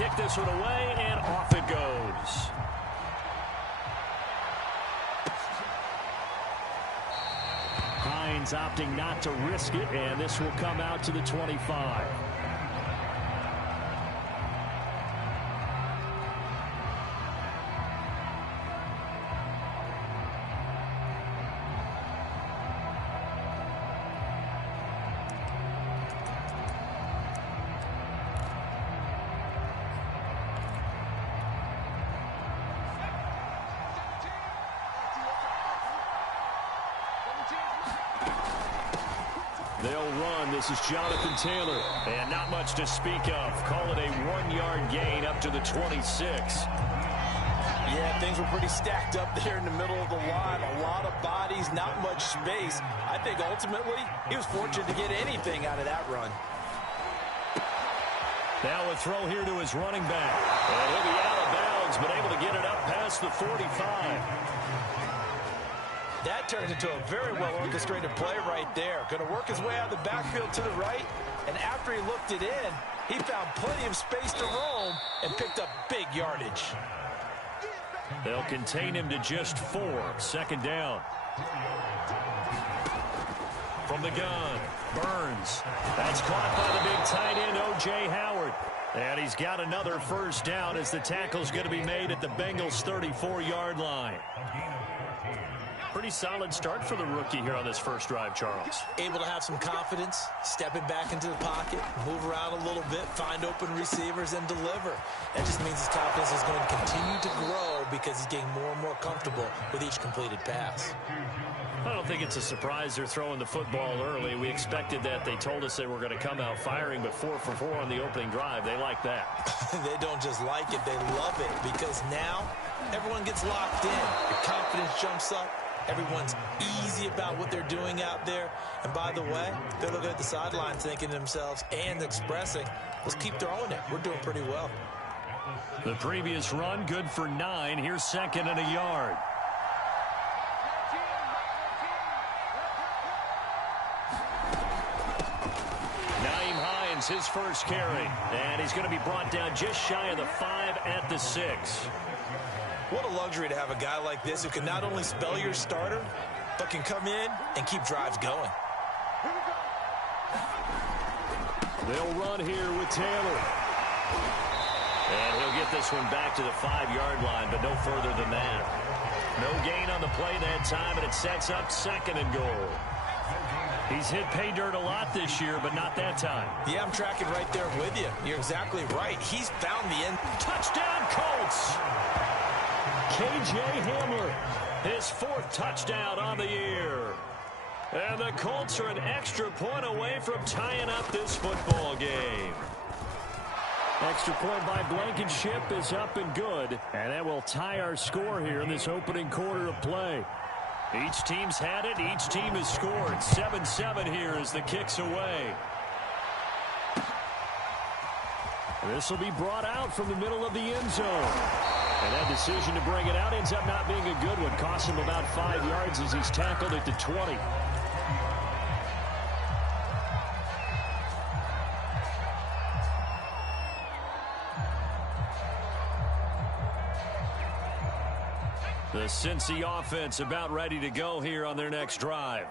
kick this one away, and off it goes. Hines opting not to risk it, and this will come out to the 25. They'll run. This is Jonathan Taylor. And not much to speak of. Call it a 1-yard gain up to the 26. Yeah, things were pretty stacked up there in the middle of the line. A lot of bodies, not much space. I think ultimately he was fortunate to get anything out of that run. Now a throw here to his running back. And he'll be out of bounds, but able to get it up past the 45. That turns into a very well-orchestrated play right there. Going to work his way out of the backfield to the right, and after he looked it in, he found plenty of space to roam and picked up big yardage. They'll contain him to just 4. Second down. From the gun, Burns. That's caught by the big tight end, O.J. Howard. And he's got another first down as the tackle's going to be made at the Bengals' 34-yard line. Pretty solid start for the rookie here on this first drive, Charles. Able to have some confidence, stepping back into the pocket, move around a little bit, find open receivers, and deliver. That just means his confidence is going to continue to grow because he's getting more and more comfortable with each completed pass. I don't think it's a surprise they're throwing the football early. We expected that. They told us they were going to come out firing, but 4 for 4 on the opening drive. They like that. They don't just like it, they love it, because now everyone gets locked in. The confidence jumps up. Everyone's easy about what they're doing out there. And by the way, they're looking at the sideline thinking to themselves and expressing, let's keep throwing it. We're doing pretty well. The previous run, good for 9. Here's second and a yard. His first carry, and he's going to be brought down just shy of the 5 at the 6. What a luxury to have a guy like this who can not only spell your starter, but can come in and keep drives going. They'll run here with Taylor. And he'll get this one back to the 5-yard line, but no further than that. No gain on the play that time, and it sets up second and goal. He's hit pay dirt a lot this year, but not that time. Yeah, I'm tracking right there with you. You're exactly right. He's found the end. Touchdown, Colts! K.J. Hamler, his 4th touchdown on the year. And the Colts are an extra point away from tying up this football game. Extra point by Blankenship is up and good. And that will tie our score here in this opening quarter of play. Each team's had it. Each team has scored. 7-7 here as the kick's away. This will be brought out from the middle of the end zone. And that decision to bring it out ends up not being a good one. Costs him about 5 yards as he's tackled at the 20. The Cincy offense about ready to go here on their next drive.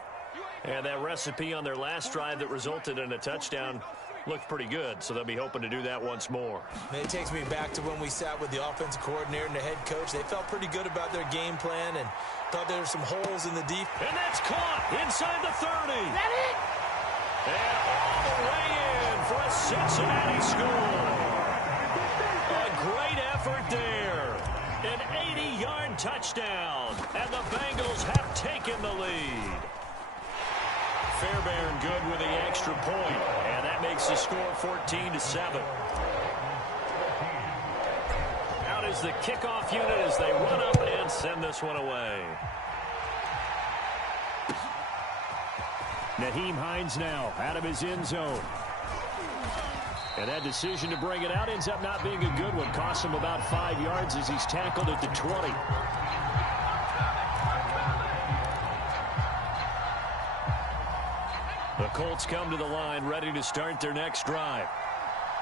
And that recipe on their last drive that resulted in a touchdown looked pretty good, so they'll be hoping to do that once more. It takes me back to when we sat with the offensive coordinator and the head coach. They felt pretty good about their game plan and thought there were some holes in the defense. And that's caught inside the 30. Is that it? And all the way in for a Cincinnati score. A great effort there. An 80-yard touchdown, and the Bengals have taken the lead. Fairbairn good with the extra point, and that makes the score 14-7. Out is the kickoff unit as they run up and send this one away. Nyheim Hines now out of his end zone. And that decision to bring it out ends up not being a good one. Costs him about 5 yards as he's tackled at the 20. The Colts come to the line ready to start their next drive.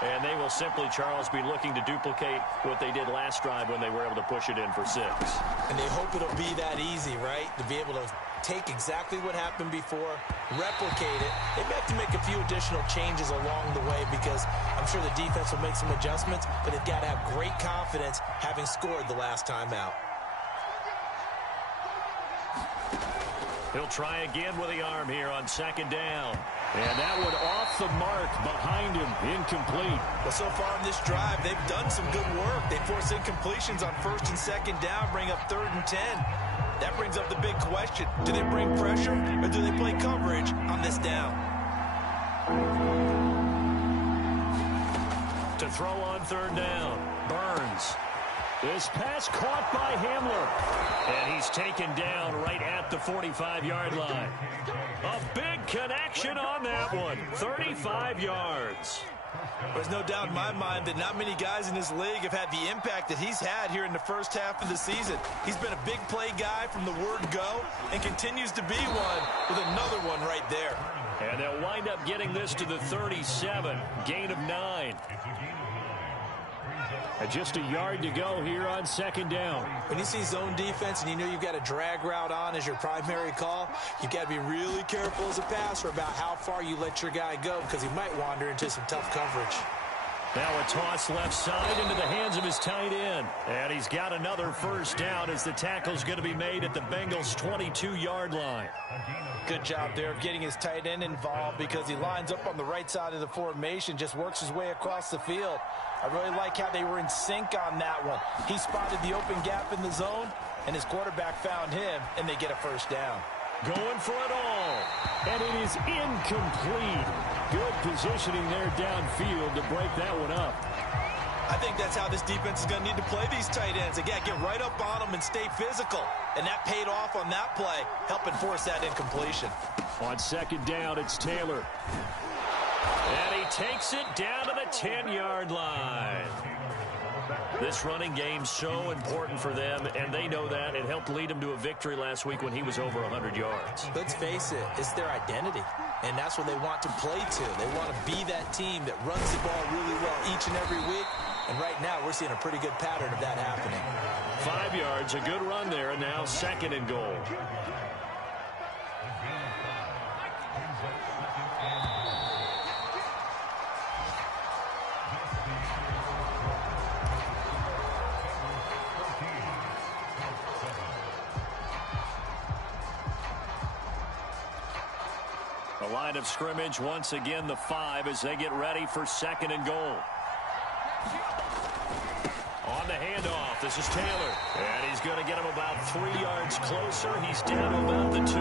And they will simply, Charles, be looking to duplicate what they did last drive when they were able to push it in for 6. And they hope it'll be that easy, right? To be able to take exactly what happened before, replicate it. They may have to make a few additional changes along the way because I'm sure the defense will make some adjustments, but they've got to have great confidence having scored the last time out. He'll try again with the arm here on 2nd down. And that one off the mark behind him, incomplete. Well, so far in this drive, they've done some good work. They force incompletions on 1st and 2nd down, bring up 3rd and 10. That brings up the big question. Do they bring pressure or do they play coverage on this down? To throw on 3rd down, Burns. This pass caught by Hamler. And he's taken down right at the 45-yard line. A big connection on that one. 35 yards. There's no doubt in my mind that not many guys in this league have had the impact that he's had here in the first half of the season. He's been a big play guy from the word go and continues to be one with another one right there. And they'll wind up getting this to the 37. Gain of 9. And just a yard to go here on 2nd down. When you see zone defense and you know you've got a drag route on as your primary call, you've got to be really careful as a passer about how far you let your guy go because he might wander into some tough coverage. Now a toss left side into the hands of his tight end. And he's got another 1st down as the tackle's going to be made at the Bengals' 22-yard line. Good job there of getting his tight end involved because he lines up on the right side of the formation, just works his way across the field. I really like how they were in sync on that one. He spotted the open gap in the zone, and his quarterback found him, and they get a 1st down. Going for it all. And it is incomplete. Good positioning there downfield to break that one up. I think that's how this defense is going to need to play these tight ends. Again, get right up on them and stay physical. And that paid off on that play, helping force that incompletion. On 2nd down, it's Taylor. And he takes it down to the 10-yard line. This running game's so important for them, and they know that. It helped lead them to a victory last week when he was over 100 yards. Let's face it, it's their identity, and that's what they want to play to. They want to be that team that runs the ball really well each and every week, and right now we're seeing a pretty good pattern of that happening. 5 yards, a good run there, and now 2nd and goal. The line of scrimmage, once again, the 5 as they get ready for 2nd and goal. On the handoff, this is Taylor. And he's going to get him about 3 yards closer. He's down to about the 2.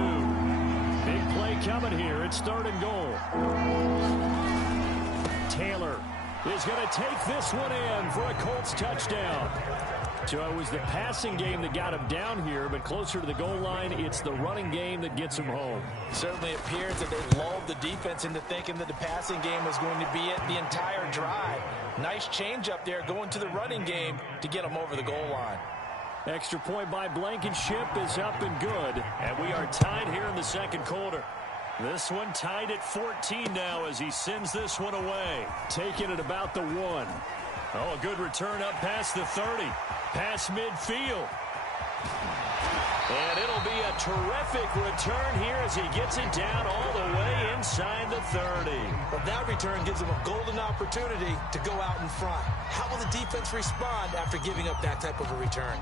Big play coming here. It's 3rd and goal. Taylor is going to take this one in for a Colts touchdown. So it was the passing game that got him down here, but closer to the goal line, it's the running game that gets him home. It certainly appears that they lulled the defense into thinking that the passing game was going to be it the entire drive. Nice change up there going to the running game to get them over the goal line. Extra point by Blankenship is up and good. And we are tied here in the 2nd quarter. This one tied at 14 now as he sends this one away. Taking it about the 1. Oh, a good return up past the 30. Past midfield. And it'll be a terrific return here as he gets it down all the way inside the 30. Well, that return gives him a golden opportunity to go out in front. How will the defense respond after giving up that type of a return?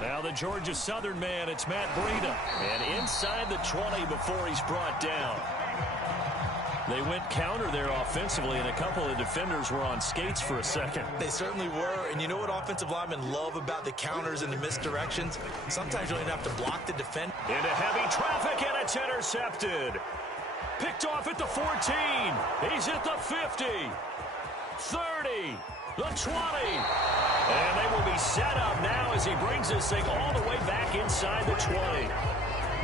Now the Georgia Southern man, it's Matt Breida. And inside the 20 before he's brought down. They went counter there offensively, and a couple of defenders were on skates for a second. They certainly were, and you know what offensive linemen love about the counters and the misdirections? Sometimes you don't even have to block the defender. Into heavy traffic, and it's intercepted. Picked off at the 14. He's at the 50. 30. The 20. And they will be set up now as he brings this thing all the way back inside the 20.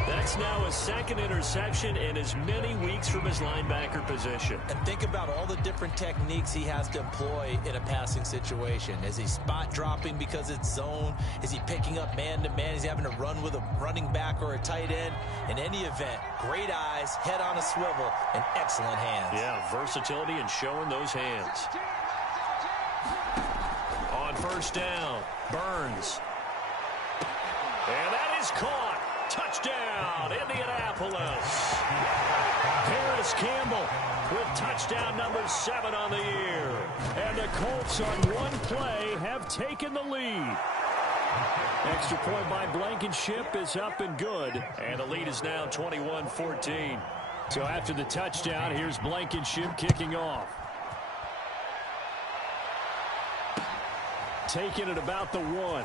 That's now his second interception in as many weeks from his linebacker position. And think about all the different techniques he has to employ in a passing situation. Is he spot dropping because it's zone? Is he picking up man-to-man? Is he having to run with a running back or a tight end? In any event, great eyes, head on a swivel, and excellent hands. Yeah, versatility and showing those hands. On first down, Burns. And that is caught. Touchdown, Indianapolis. Harris Campbell with touchdown number 7 on the year. And the Colts on one play have taken the lead. Extra point by Blankenship is up and good. And the lead is now 21-14. So after the touchdown, here's Blankenship kicking off. Taking it about the 1.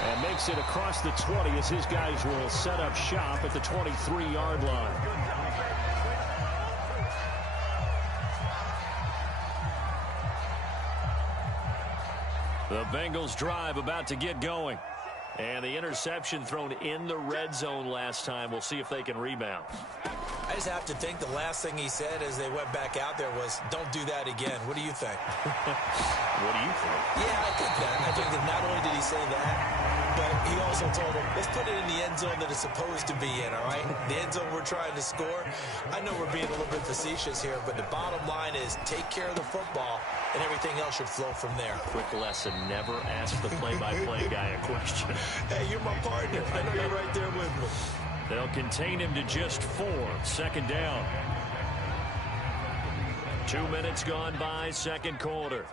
And makes it across the 20 as his guys will set up shop at the 23-yard line. The Bengals drive about to get going. And the interception thrown in the red zone last time. We'll see if they can rebound. I just have to think the last thing he said as they went back out there was, don't do that again. What do you think? What do you think? Yeah, I think that. I think that not only did he say that, but he also told him, let's put it in the end zone that it's supposed to be in, all right? The end zone we're trying to score. I know we're being a little bit facetious here, but the bottom line is take care of the football, and everything else should flow from there. Quick lesson, never ask the play-by-play guy a question. Hey, you're my partner. I know you're right there with me. They'll contain him to just 4. Second down. 2 minutes gone by, second quarter.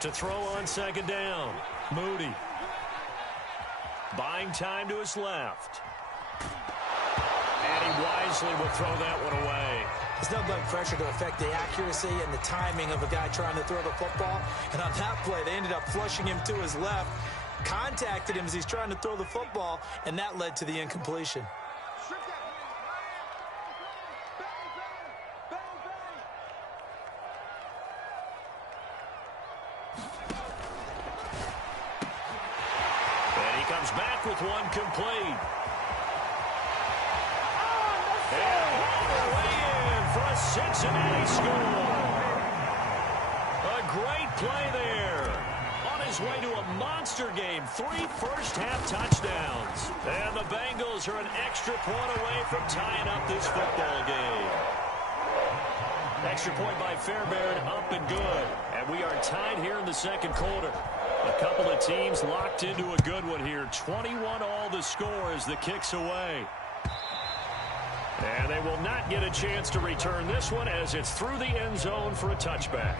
To throw on second down, Moody. Buying time to his left. And he wisely will throw that one away. There's no blood pressure to affect the accuracy and the timing of a guy trying to throw the football. And on that play, they ended up flushing him to his left, contacted him as he's trying to throw the football, and that led to the incompletion. And he comes back with one complete. And all the way in for a Cincinnati score. A great play there. On his way to a monster game. 3 first-half touchdowns. And the Bengals are an extra point away from tying up this football game. Extra point by Fairbairn, up and good. And we are tied here in the second quarter. A couple of teams locked into a good one here. 21-all the score as the kick's away. And they will not get a chance to return this one as it's through the end zone for a touchback.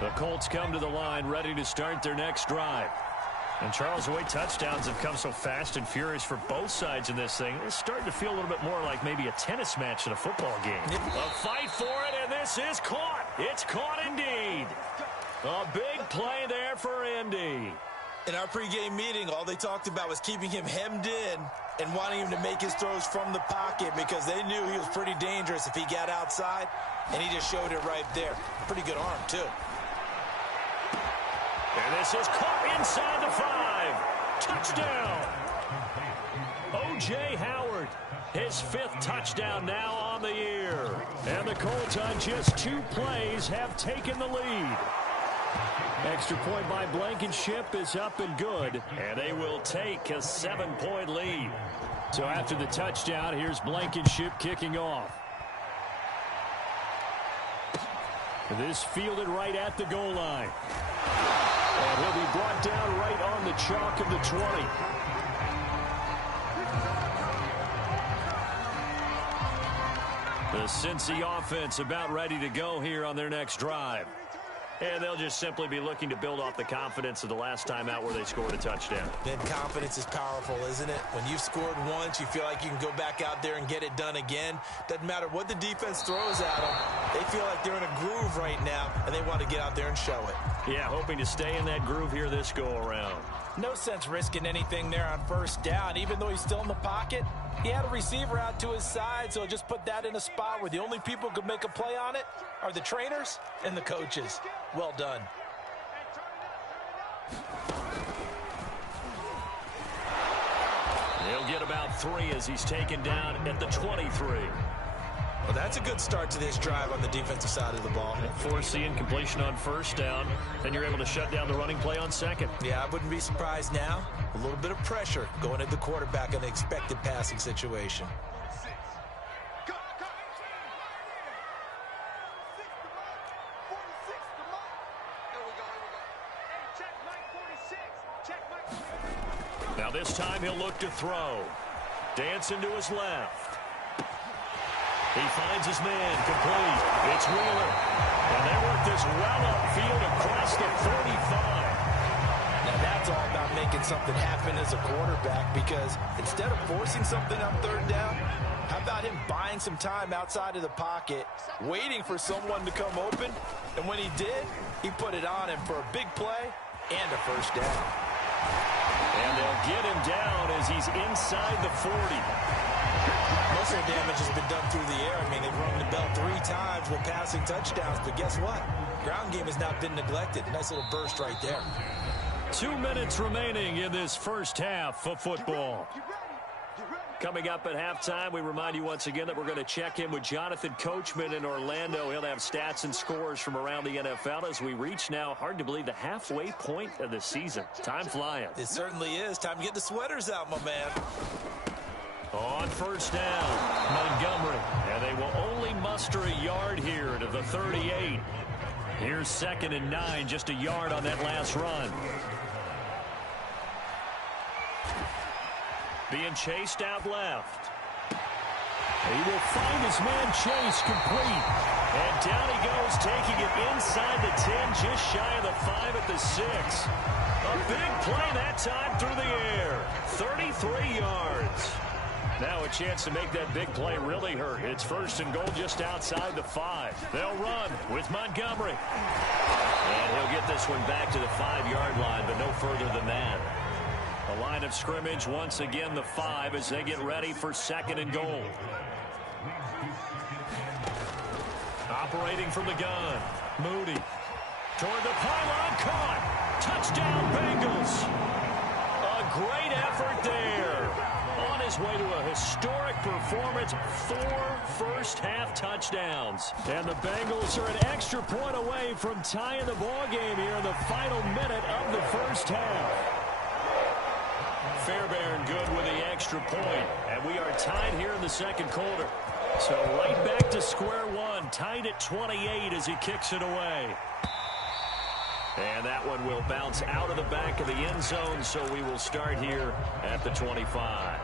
The Colts come to the line ready to start their next drive. And Charles, the way touchdowns have come so fast and furious for both sides in this thing, it's starting to feel a little bit more like maybe a tennis match in a football game. A fight for it, and this is caught. It's caught indeed. A big play there for Indy. In our pregame meeting, all they talked about was keeping him hemmed in and wanting him to make his throws from the pocket because they knew he was pretty dangerous if he got outside, and he just showed it right there. Pretty good arm, too. And this is caught inside the 5. Touchdown. O.J. Howard, his 5th touchdown now on the year. And the Colts on just 2 plays have taken the lead. Extra point by Blankenship is up and good. And they will take a 7-point lead. So after the touchdown, here's Blankenship kicking off. This fielded right at the goal line. And he'll be brought down right on the chalk of the 20. The Cincy offense about ready to go here on their next drive. And they'll just simply be looking to build off the confidence of the last time out where they scored a touchdown. Then confidence is powerful, isn't it? When you've scored once, you feel like you can go back out there and get it done again. Doesn't matter what the defense throws at them. They feel like they're in a groove right now, and they want to get out there and show it. Yeah, hoping to stay in that groove here this go-around. No sense risking anything there on first down. Even though he's still in the pocket, he had a receiver out to his side, so just put that in a spot where the only people who could make a play on it are the trainers and the coaches. Well done. He'll get about 3 as he's taken down at the 23. Well, that's a good start to this drive on the defensive side of the ball. Force the incompletion on first down, then you're able to shut down the running play on second. Yeah, I wouldn't be surprised now. A little bit of pressure going at the quarterback in an expected passing situation. Now this time he'll look to throw. Dancing to his left. He finds his man, complete. It's Wheeler. And they work this well upfield across the 45. Now that's all about making something happen as a quarterback, because instead of forcing something on third down, how about him buying some time outside of the pocket, waiting for someone to come open, and when he did, he put it on him for a big play and a first down. And they'll get him down as he's inside the 40. Most of the damage has been done through the air. I mean, they've rung the bell 3 times with passing touchdowns, but guess what? Ground game has not been neglected. Nice little burst right there. 2 minutes remaining in this first half of football. Coming up at halftime, we remind you once again that we're going to check in with Jonathan Coachman in Orlando. He'll have stats and scores from around the NFL as we reach now, hard to believe, the halfway point of the season. Time flying. It certainly is. Time to get the sweaters out, my man. On first down, Montgomery. And they will only muster a yard here to the 38. Here's 2nd and 9, just a yard on that last run. Being chased out left. He will find his man Chase, complete. And down he goes, taking it inside the 10, just shy of the 5 at the 6. A big play that time through the air. 33 yards. Now a chance to make that big play really hurt. It's 1st and goal just outside the 5. They'll run with Montgomery. And he'll get this one back to the 5-yard line, but no further than that. The line of scrimmage once again the 5 as they get ready for 2nd and goal. Operating from the gun, Moody. Toward the pylon, caught. Touchdown Bengals. A great effort there. On his way to a historic performance, 4 first-half touchdowns. And the Bengals are an extra point away from tying the ball game here in the final minute of the first half. Fairbairn good with the extra point, and we are tied here in the 2nd quarter. So right back to square one, tied at 28 as he kicks it away. And that one will bounce out of the back of the end zone, so we will start here at the 25.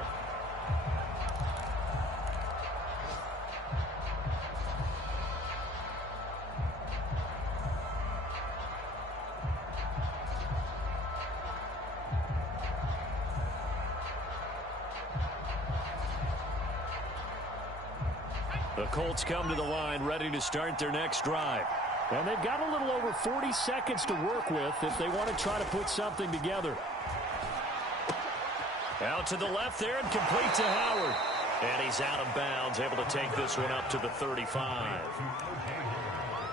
The Colts come to the line ready to start their next drive. And they've got a little over 40 seconds to work with if they want to try to put something together. Out to the left there and complete to Howard. And he's out of bounds, able to take this one up to the 35.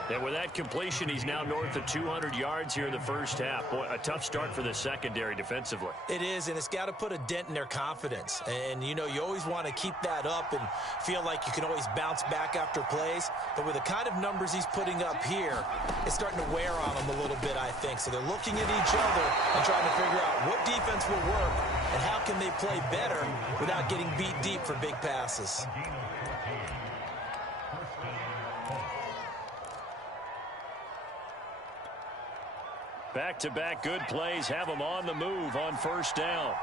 And with that completion, he's now north of 200 yards here in the first half. Boy, a tough start for the secondary defensively. It is, and it's got to put a dent in their confidence. And, you know, you always want to keep that up and feel like you can always bounce back after plays. But with the kind of numbers he's putting up here, it's starting to wear on them a little bit, I think. So they're looking at each other and trying to figure out what defense will work and how can they play better without getting beat deep for big passes. Back-to-back good plays have them on the move on first down.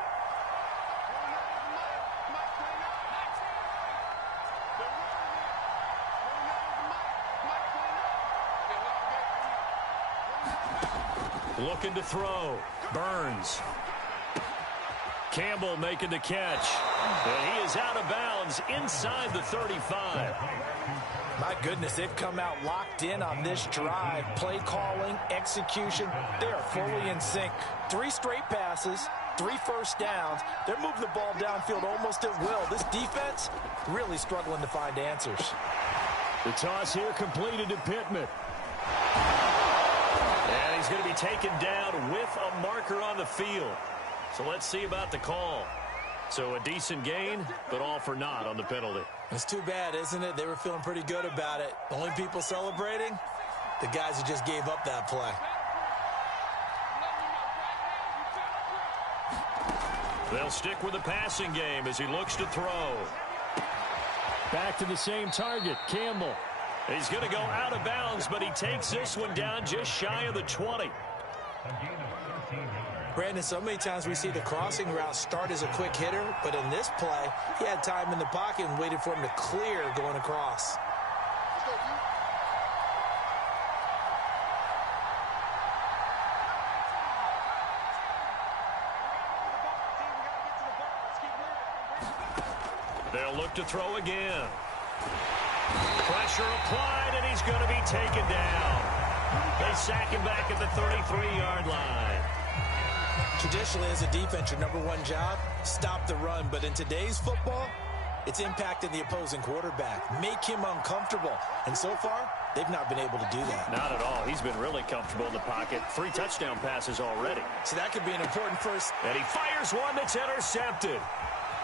Looking to throw. Burns. Campbell making the catch. And he is out of bounds inside the 35. My goodness, they've come out locked in on this drive. Play calling, execution, they are fully in sync. 3 straight passes, 3 first downs. They're moving the ball downfield almost at will. This defense really struggling to find answers. The toss here completed to Pittman. And he's going to be taken down with a marker on the field. So let's see about the call. So a decent gain, but all for naught on the penalty. It's too bad, isn't it? They were feeling pretty good about it. The only people celebrating, the guys who just gave up that play. They'll stick with the passing game as he looks to throw. Back to the same target, Campbell. He's going to go out of bounds, but he takes this one down just shy of the 20. Brandon, so many times we see the crossing route start as a quick hitter, but in this play, he had time in the pocket and waited for him to clear going across. They'll look to throw again. Pressure applied, and he's going to be taken down. They sack him back at the 33-yard line. Traditionally, as a defense, your number one job, stop the run. But in today's football, it's impacting the opposing quarterback. Make him uncomfortable. And so far, they've not been able to do that. Not at all. He's been really comfortable in the pocket. 3 touchdown passes already. So that could be an important first. And he fires one that's intercepted.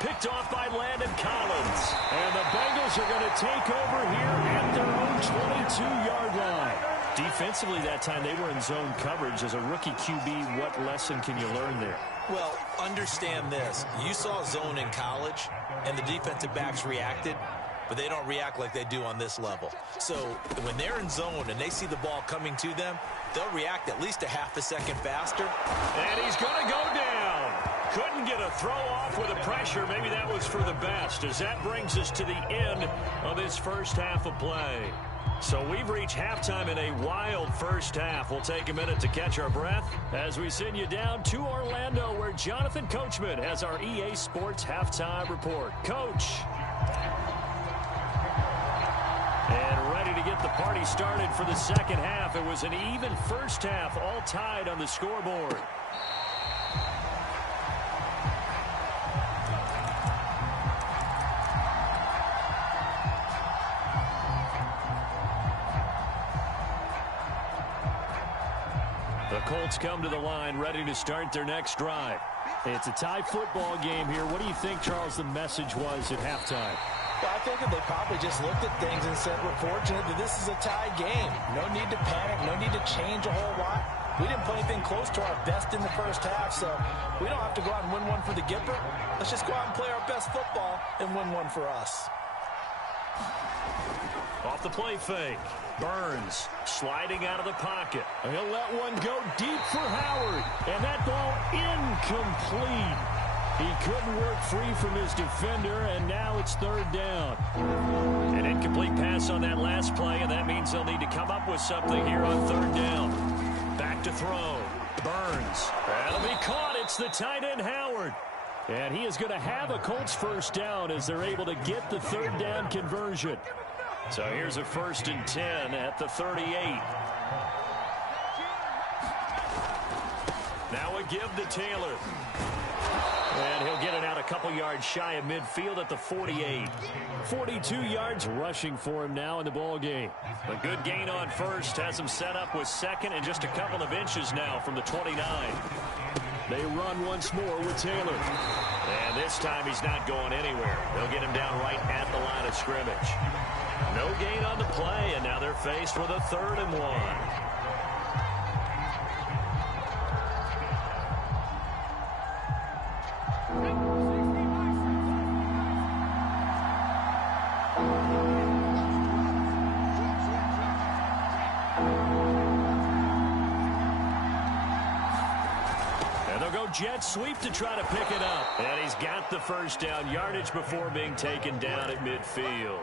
Picked off by Landon Collins. And the Bengals are going to take over here at their own 22-yard line. Defensively that time, they were in zone coverage. As a rookie QB, what lesson can you learn there? Well, understand this. You saw zone in college, and the defensive backs reacted, but they don't react like they do on this level. So when they're in zone and they see the ball coming to them, they'll react at least a half a second faster. And he's going to go down. Couldn't get a throw off with the pressure. Maybe that was for the best, as that brings us to the end of this first half of play. So we've reached halftime in a wild first half. We'll take a minute to catch our breath as we send you down to Orlando, where Jonathan Coachman has our EA Sports Halftime Report. Coach. And ready to get the party started for the second half. It was an even first half, all tied on the scoreboard. The Colts come to the line ready to start their next drive. It's a tie football game here. What do you think, Charles, the message was at halftime? Well, I think that they probably just looked at things and said, we're fortunate that this is a tie game. No need to panic, no need to change a whole lot. We didn't play anything close to our best in the first half, so we don't have to go out and win one for the Gipper. Let's just go out and play our best football and win one for us. Off the play fake. Burns sliding out of the pocket. He'll let one go deep for Howard. And that ball incomplete. He couldn't work free from his defender, and now it's third down. An incomplete pass on that last play, and that means they'll need to come up with something here on third down. Back to throw. Burns. That'll be caught. It's the tight end, Howard. And he is going to have a Colts first down as they're able to get the third down conversion. So here's a 1st and 10 at the 38. Now a give to Taylor. And he'll get it out a couple yards shy of midfield at the 48. 42 yards rushing for him now in the ball game. A good gain on first has him set up with second and just a couple of inches now from the 29. They run once more with Taylor. And this time he's not going anywhere. They'll get him down right at the line of scrimmage. No gain on the play, and now they're faced with a 3rd and 1. And they'll go jet sweep to try to pick it up. And he's got the first down, yardage before being taken down at midfield.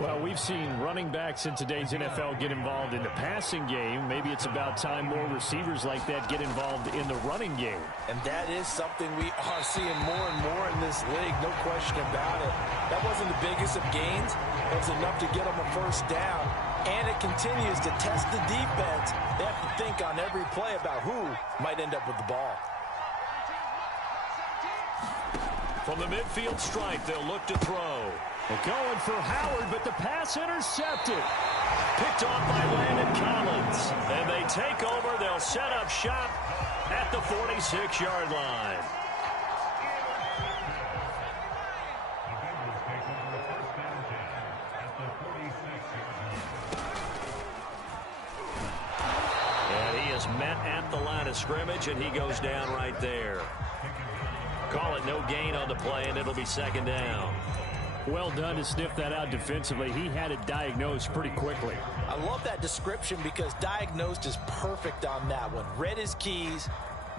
Well, we've seen running backs in today's NFL get involved in the passing game. Maybe it's about time more receivers like that get involved in the running game. And that is something we are seeing more and more in this league, no question about it. That wasn't the biggest of gains. It was enough to get them a first down. And it continues to test the defense. They have to think on every play about who might end up with the ball. From the midfield stripe, they'll look to throw. Going for Howard, but the pass intercepted. Picked off by Landon Collins. And they take over. They'll set up shop at the 46-yard line. And he is met at the line of scrimmage, and he goes down right there. Call it no gain on the play, and it'll be second down. Well done to sniff that out defensively. He had it diagnosed pretty quickly. I love that description because diagnosed is perfect on that one. Read his keys,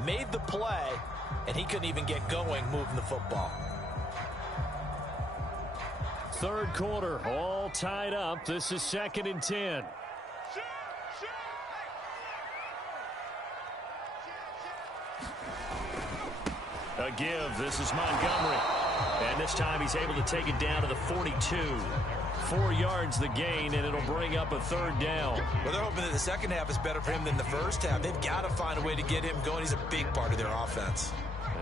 made the play, and he couldn't even get going moving the football. Third quarter, all tied up. This is 2nd and 10. A give. This is Montgomery. And this time he's able to take it down to the 42. 4 yards the gain, and it'll bring up a third down. Well, they're hoping that the second half is better for him than the first half. They've got to find a way to get him going. He's a big part of their offense.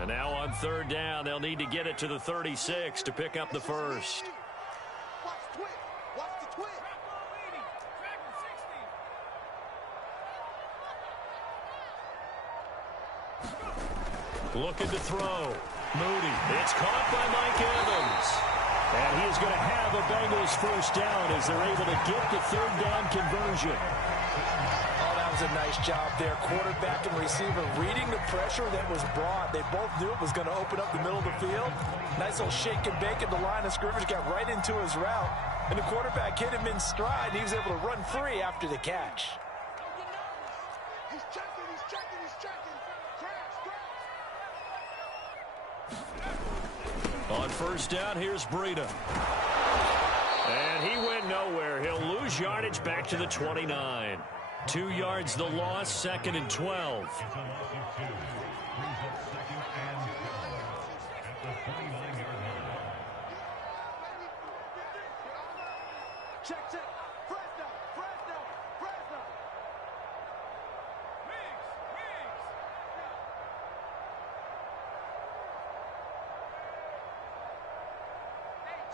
And now on third down, they'll need to get it to the 36 to pick up the first. Looking to throw. Moody. It's caught by Mike Evans. And he is going to have a Bengals first down as they're able to get the third down conversion. Oh, that was a nice job there. Quarterback and receiver reading the pressure that was brought. They both knew it was going to open up the middle of the field. Nice little shake and bake at the line of scrimmage. Got right into his route. And the quarterback hit him in stride. And he was able to run free after the catch. He's checking, he's checking, he's checking. On first down, here's Breida. And he went nowhere. He'll lose yardage back to the 29. 2 yards the loss, 2nd and 12. Check, check. Fresno, Fresno, Fresno.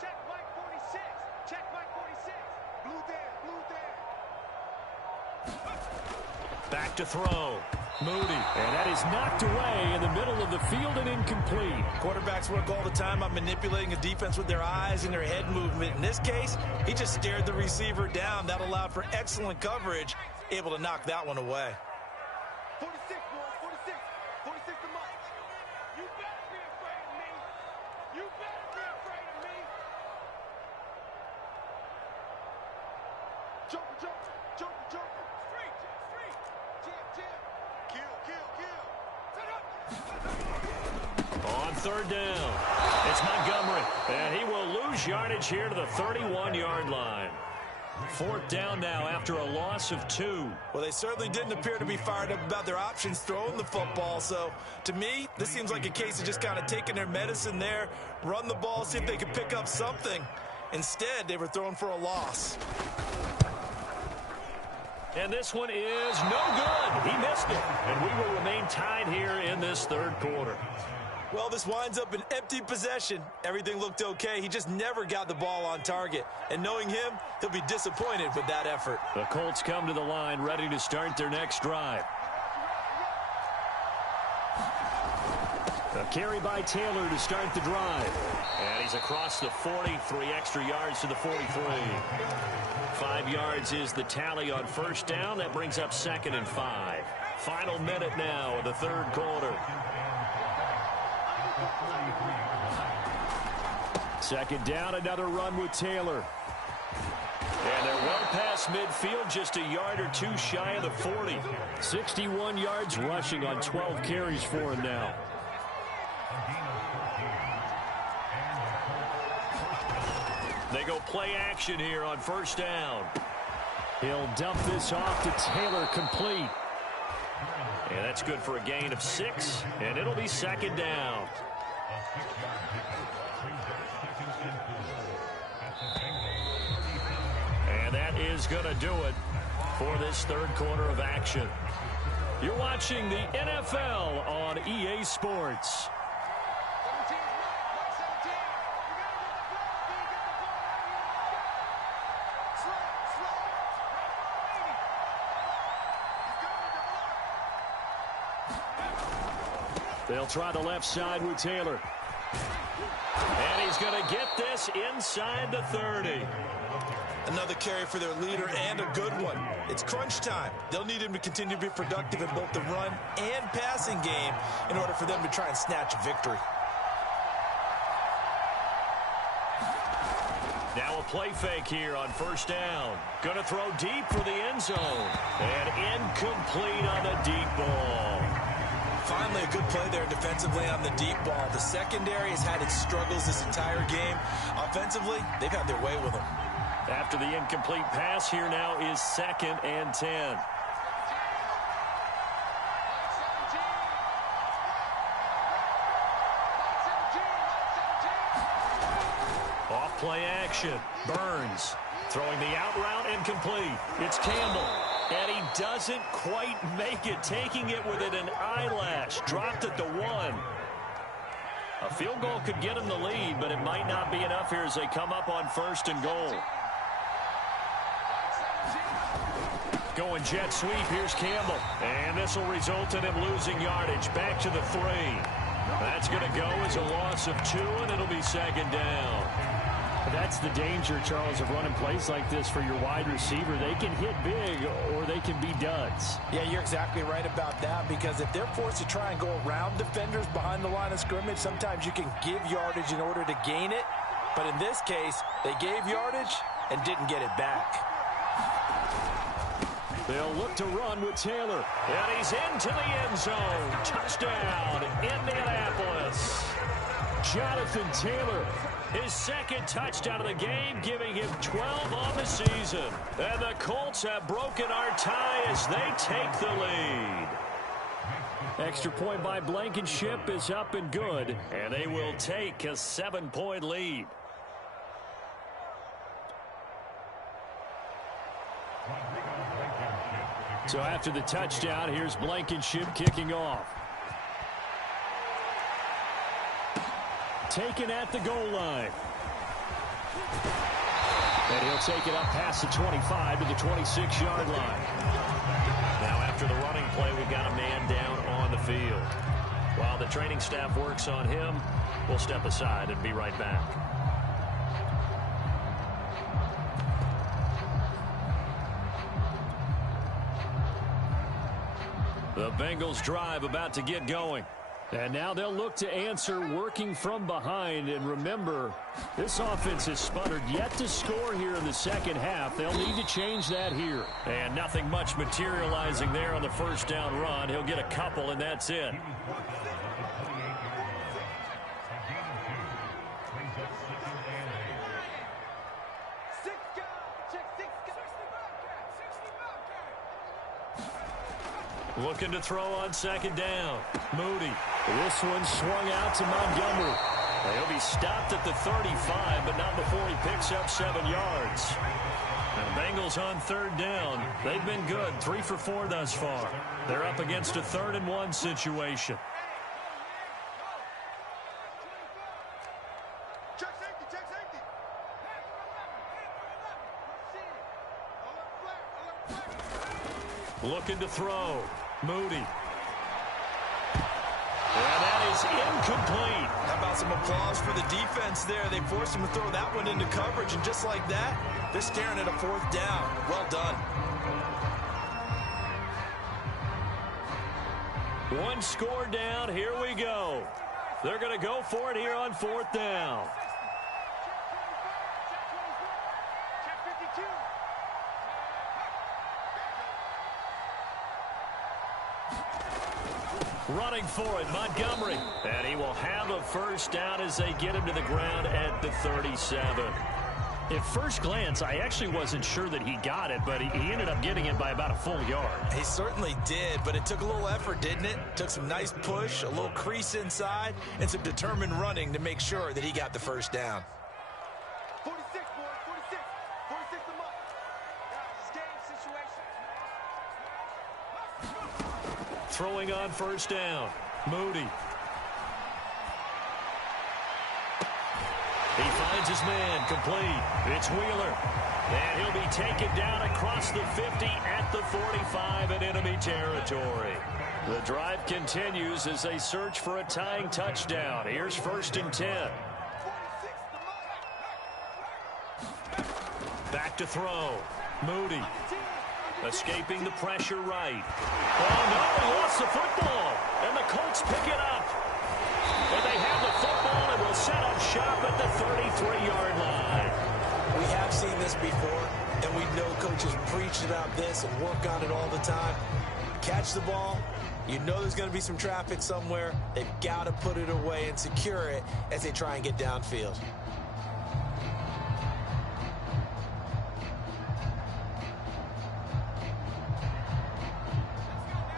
Check Mike 46. Check Mike 46. Blue there, blue there. Back to throw. Moody. And that is knocked away in the middle of the field and incomplete. Quarterbacks work all the time on manipulating a defense with their eyes and their head movement. In this case, he just stared the receiver down. That allowed for excellent coverage, able to knock that one away. 46, boys, 46. 46 to Mike. You better be afraid of me. You better be afraid of me. Joker, Joker, Joker, Joker. Street, street. Jam, jam. Kill, kill, kill. Set up. On third down, it's Montgomery. And he will lose yardage here to the 31-yard line. Fourth down now after a loss of 2. Well, they certainly didn't appear to be fired up about their options throwing the football. So, to me, this seems like a case of just kind of taking their medicine there, run the ball, see if they could pick up something. Instead, they were throwing for a loss. And this one is no good. He missed it. And we will remain tied here in this third quarter. Well, this winds up an empty possession. Everything looked okay. He just never got the ball on target. And knowing him, he'll be disappointed with that effort. The Colts come to the line ready to start their next drive. A carry by Taylor to start the drive. And he's across the 40, 3 extra yards to the 43. 5 yards is the tally on first down. That brings up 2nd and 5. Final minute now of the third quarter. Second down, another run with Taylor. And they're well past midfield, just a yard or two shy of the 40. 61 yards rushing on 12 carries for him now. They go play action here on first down. He'll dump this off to Taylor, complete. And that's good for a gain of 6, and it'll be second down. And that is going to do it for this third quarter of action. You're watching the NFL on EA Sports. They'll try the left side with Taylor. And he's going to get this inside the 30. Another carry for their leader and a good one. It's crunch time. They'll need him to continue to be productive in both the run and passing game in order for them to try and snatch a victory. Now a play fake here on first down. Going to throw deep for the end zone. And incomplete on the deep ball. Finally, a good play there defensively on the deep ball. The secondary has had its struggles this entire game. Offensively, they've had their way with them. After the incomplete pass, here now is 2nd and 10. Off play action. Burns throwing the out route incomplete. It's Campbell. And he doesn't quite make it, taking it within an eyelash. Dropped at the 1. A field goal could get him the lead, but it might not be enough here as they come up on 1st and goal. Going jet sweep, here's Campbell. And this will result in him losing yardage. Back to the 3. That's going to go as a loss of 2, and it'll be second down. That's the danger, Charles, of running plays like this for your wide receiver. They can hit big or they can be duds. Yeah, you're exactly right about that, because if they're forced to try and go around defenders behind the line of scrimmage, sometimes you can give yardage in order to gain it. But in this case, they gave yardage and didn't get it back. They'll look to run with Taylor. And he's into the end zone. Touchdown, Indianapolis. Jonathan Taylor. His 2nd touchdown of the game, giving him 12 on the season. And the Colts have broken our tie as they take the lead. Extra point by Blankenship is up and good. And they will take a 7-point lead. So after the touchdown, here's Blankenship kicking off. Taken at the goal line. And he'll take it up past the 25 to the 26-yard line. Now after the running play, we've got a man down on the field. While the training staff works on him, we'll step aside and be right back. The Bengals drive about to get going. And now they'll look to answer working from behind. And remember, this offense has sputtered yet to score here in the second half. They'll need to change that here. And nothing much materializing there on the first down run. He'll get a couple, and that's it. Looking to throw on second down. Moody. This one swung out to Montgomery. He'll be stopped at the 35, but not before he picks up 7 yards. And the Bengals on third down. They've been good, 3 for 4 thus far. They're up against a 3rd and 1 situation. Check safety, check safety. Looking to throw. Moody. And that is incomplete. How about some applause for the defense there? They forced him to throw that one into coverage, and just like that, they're staring at a 4th down. Well done. One score down. Here we go. They're going to go for it here on 4th down. Running for it, Montgomery. And he will have a first down as they get him to the ground at the 37. At first glance, I actually wasn't sure that he got it, but he ended up getting it by about a full yard. He certainly did, but it took a little effort, didn't it? Took some nice push, a little crease inside, and some determined running to make sure that he got the first down. 46, boys, 46. 46 to Mike. Guys, it's game situation. Throwing on first down. Moody. He finds his man, complete. It's Wheeler. And he'll be taken down across the 50 at the 45 in enemy territory. The drive continues as they search for a tying touchdown. Here's 1st and 10. Back to throw. Moody. Escaping the pressure right. Oh, no, he lost the football. And the Colts pick it up. And they have the football and will set up shop at the 33-yard line. We have seen this before, and we know coaches preach about this and work on it all the time. Catch the ball. You know there's going to be some traffic somewhere. They've got to put it away and secure it as they try and get downfield.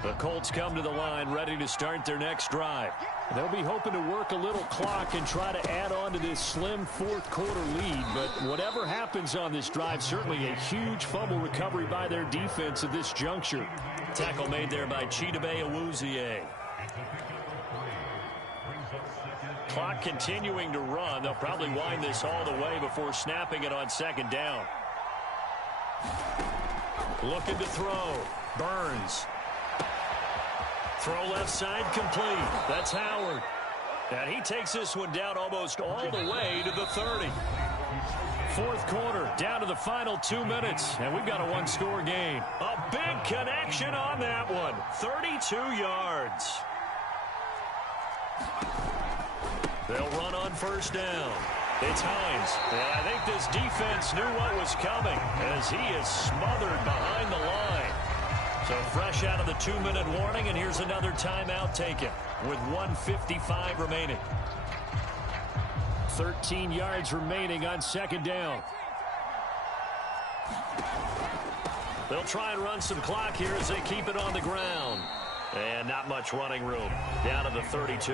The Colts come to the line ready to start their next drive. They'll be hoping to work a little clock and try to add on to this slim fourth-quarter lead. But whatever happens on this drive, certainly a huge fumble recovery by their defense at this juncture. Tackle made there by Chidobe Awuzie. Clock continuing to run. They'll probably wind this all the way before snapping it on 2nd down. Looking to throw. Burns. Throw left side complete. That's Howard. And he takes this one down almost all the way to the 30. 4th quarter, down to the final 2 minutes. And we've got a one-score game. A big connection on that one. 32 yards. They'll run on first down. It's Hines. And I think this defense knew what was coming as he is smothered behind the line. So fresh out of the 2-minute warning, and here's another timeout taken with 1:55 remaining. 13 yards remaining on 2nd down. They'll try and run some clock here as they keep it on the ground. And not much running room. Down to the 32.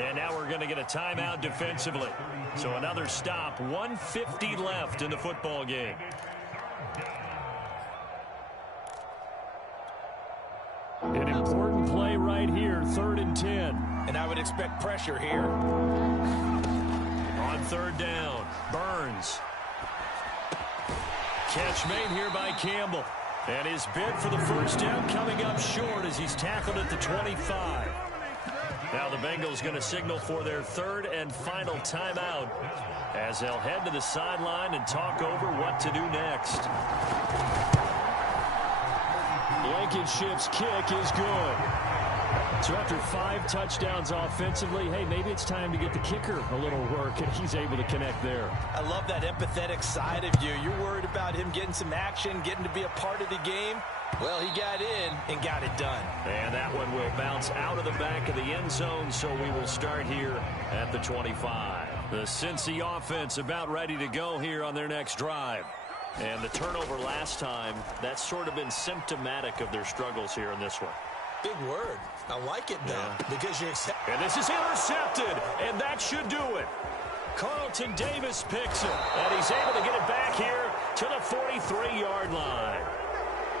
And now we're going to get a timeout defensively. So another stop. 1:50 left in the football game. An important play right here, 3rd and 10. And I would expect pressure here. On 3rd down, Burns. Catch made here by Campbell. And his bid for the first down coming up short as he's tackled at the 25. Now the Bengals going to signal for their 3rd and final timeout as they'll head to the sideline and talk over what to do next. Blankenship's kick is good. So after 5 touchdowns offensively, hey, maybe it's time to get the kicker a little work, and he's able to connect there. I love that empathetic side of you. You're worried about him getting some action, getting to be a part of the game. Well, he got in and got it done. And that one will bounce out of the back of the end zone, so we will start here at the 25. The Cincy offense about ready to go here on their next drive. And the turnover last time, that's sort of been symptomatic of their struggles here in this one. Big word. I like it, though, because you're and this is intercepted, and that should do it. Carlton Davis picks it, and he's able to get it back here to the 43-yard line.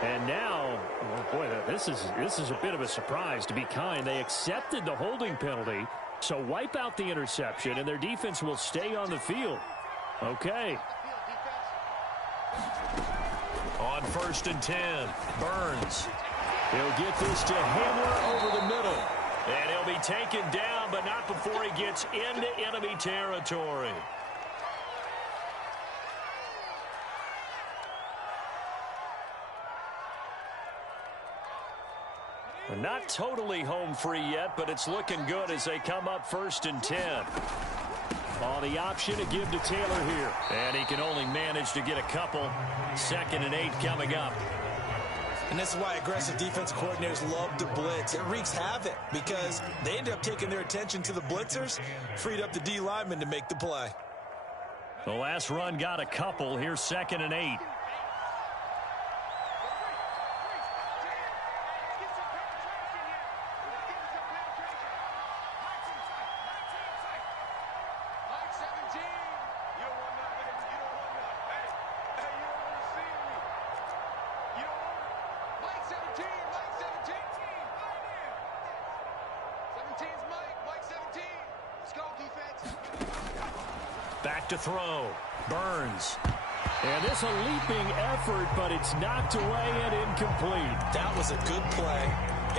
And now, oh boy, this is a bit of a surprise, to be kind. They accepted the holding penalty, so wipe out the interception, and their defense will stay on the field. Okay. On 1st and 10, Burns. He'll get this to Hamler over the middle. And he'll be taken down, but not before he gets into enemy territory. Not totally home free yet, but it's looking good as they come up 1st and 10. On the option to give to Taylor here. And he can only manage to get a couple. 2nd and 8 coming up. And this is why aggressive defense coordinators love to blitz. It wreaks havoc because they end up taking their attention to the blitzers, freed up the D lineman to make the play. The last run got a couple. Here's 2nd and 8. Back to throw. Burns. And this a leaping effort, but it's knocked away and incomplete. That was a good play,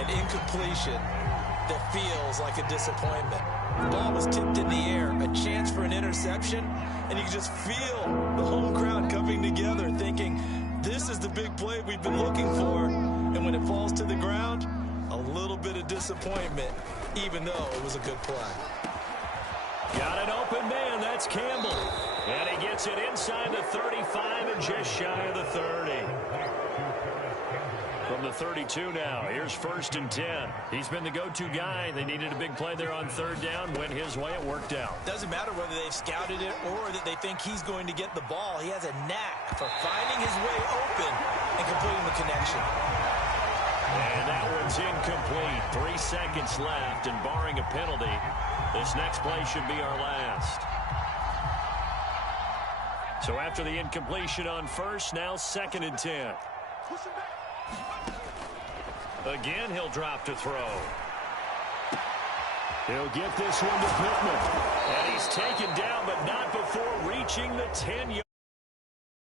an incompletion that feels like a disappointment. The ball was tipped in the air, a chance for an interception, and you can just feel the home crowd coming together thinking, this is the big play we've been looking for. And when it falls to the ground, a little bit of disappointment, even though it was a good play. Got an open man. That's Campbell. And he gets it inside the 35 and just shy of the 30. From the 32 now, here's 1st and 10. He's been the go-to guy. They needed a big play there on 3rd down. Went his way. It worked out. Doesn't matter whether they've scouted it or that they think he's going to get the ball. He has a knack for finding his way open and completing the connection. And that one's incomplete. 3 seconds left, and barring a penalty, this next play should be our last. So after the incompletion on 1st, now 2nd and 10. Again, he'll drop to throw. He'll get this one to Pittman. And he's taken down, but not before reaching the 10-yard.